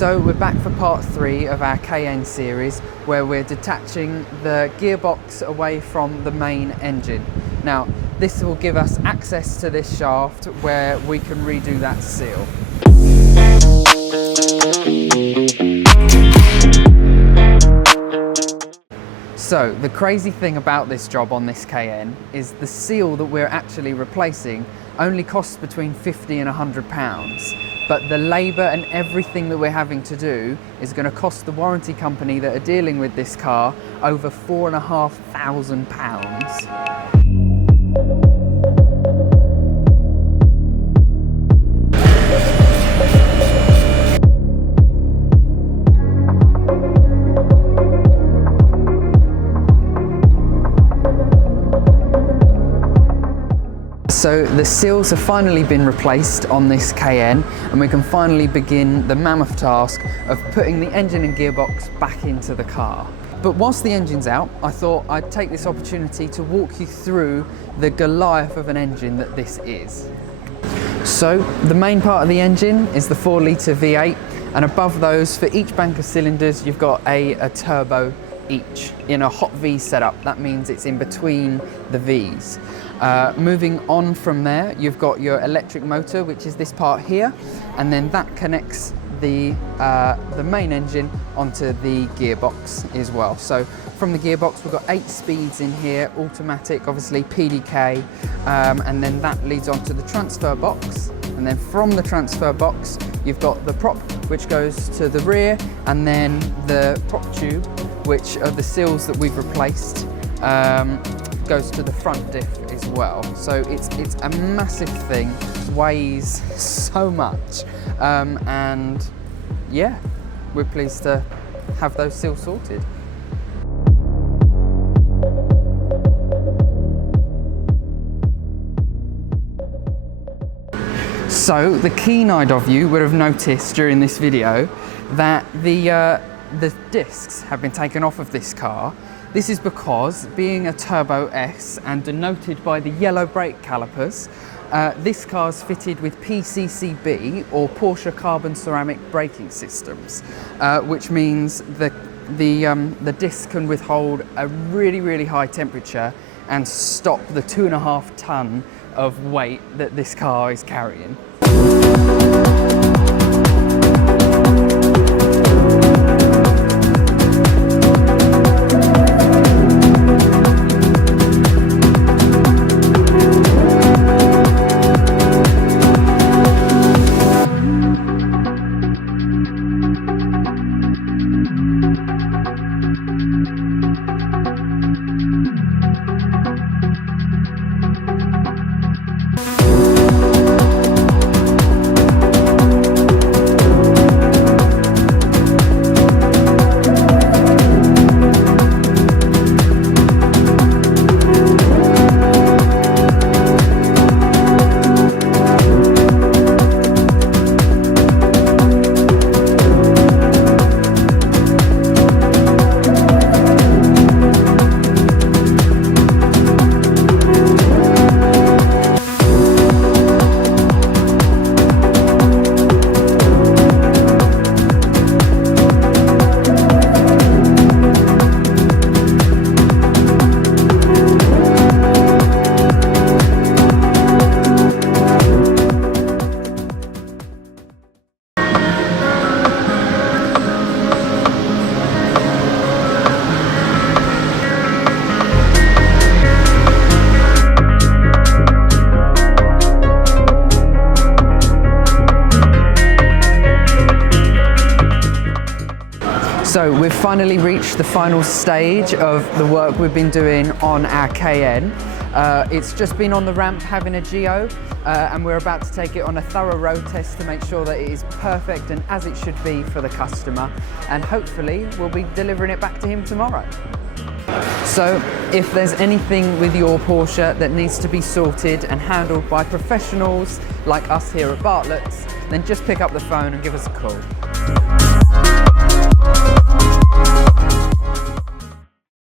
So we're back for part 3 of our Cayenne series, where we're detaching the gearbox away from the main engine. Now, this will give us access to this shaft where we can redo that seal. So the crazy thing about this job on this Cayenne is the seal that we're actually replacing only costs between £50 and £100. But the labour and everything that we're having to do is going to cost the warranty company that are dealing with this car over £4,500. So the seals have finally been replaced on this Cayenne, and we can finally begin the mammoth task of putting the engine and gearbox back into the car. But whilst the engine's out, I thought I'd take this opportunity to walk you through the Goliath of an engine that this is. So the main part of the engine is the 4-litre V8, and above those, for each bank of cylinders, you've got a turbo each in a hot V setup. That means it's in between the Vs. Moving on from there, you've got your electric motor, which is this part here, and then that connects the main engine onto the gearbox as well. So from the gearbox, we've got 8 speeds in here, automatic, obviously PDK, and then that leads onto the transfer box. And then from the transfer box, you've got the prop, which goes to the rear, and then the prop tube, which are the seals that we've replaced, goes to the front diff as well. So it's a massive thing, weighs so much, and yeah, we're pleased to have those seals sorted. So the keen-eyed of you would have noticed during this video that the discs have been taken off of this car. This is because, being a Turbo S and denoted by the yellow brake calipers, this car's fitted with PCCB, or Porsche carbon ceramic braking systems, which means the disc can withhold a really high temperature and stop the 2.5 ton of weight that this car is carrying. So we've finally reached the final stage of the work we've been doing on our Cayenne. It's just been on the ramp having a geo, and we're about to take it on a thorough road test to make sure that it is perfect and as it should be for the customer, and hopefully we'll be delivering it back to him tomorrow. So if there's anything with your Porsche that needs to be sorted and handled by professionals like us here at Bartlett's, then just pick up the phone and give us a call.